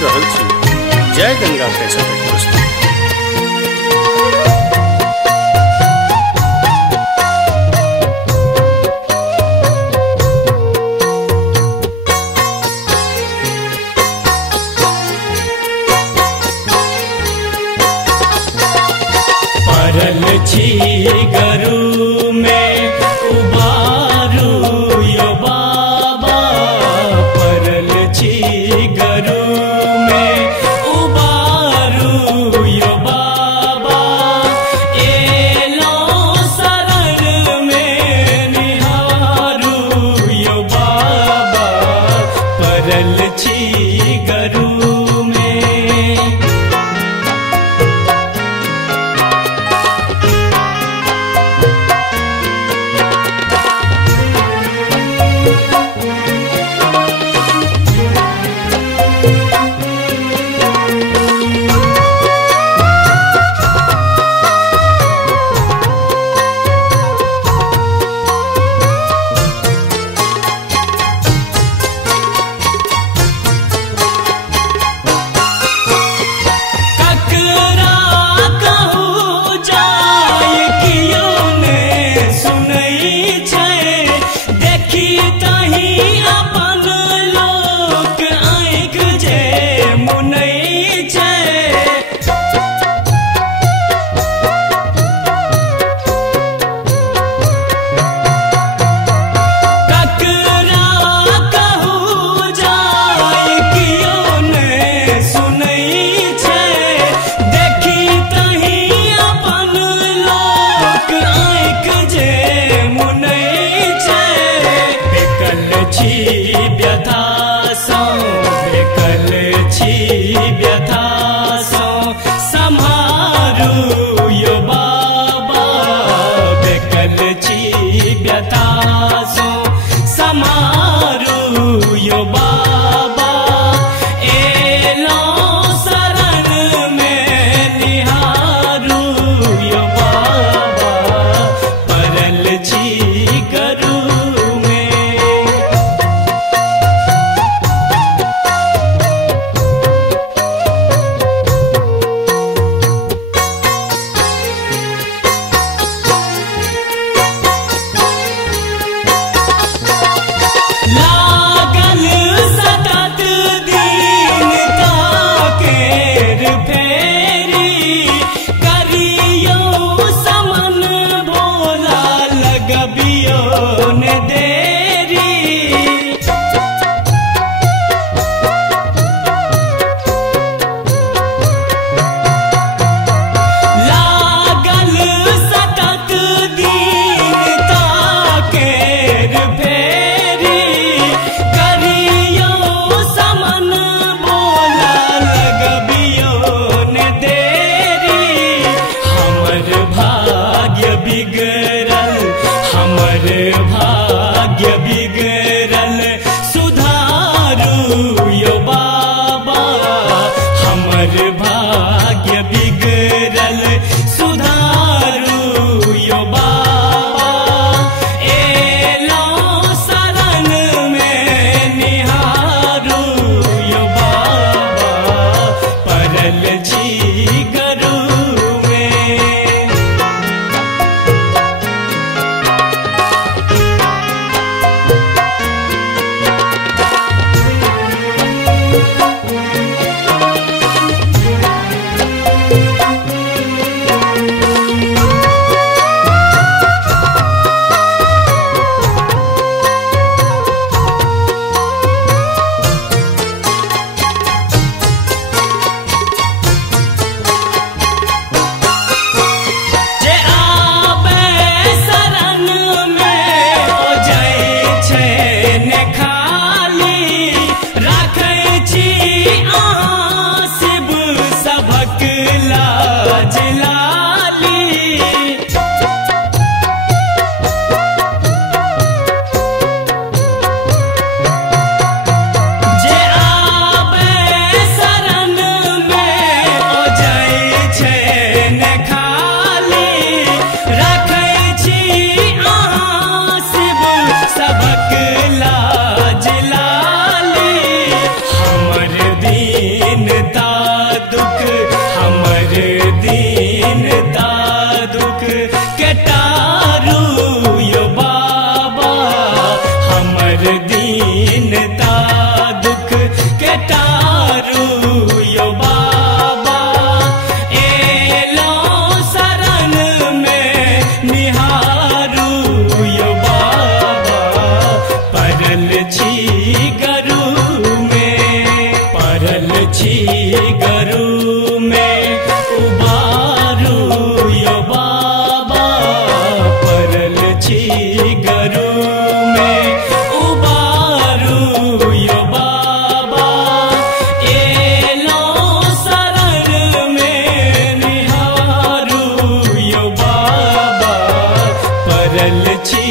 सुन रहल छी जय गंगा कैसेट प्रस्तुति। परल छी गरु में उबारू यो बाबा, परल छी गरु में उबारू यो बाबा, एलो शरण में निहारू यो बाबा, परल छी गरु में। दीनता दुख कटारू यो बाबा हमर दीनता दुख कटारू यो बाबा एलो शरण में निहारू यो बाबा परल छी गरु में परल छी गरु में उबारू यो बाबा परल छी गरु में उबारू यो बाबा एलो शरण में निहारू यो बाबा परल छी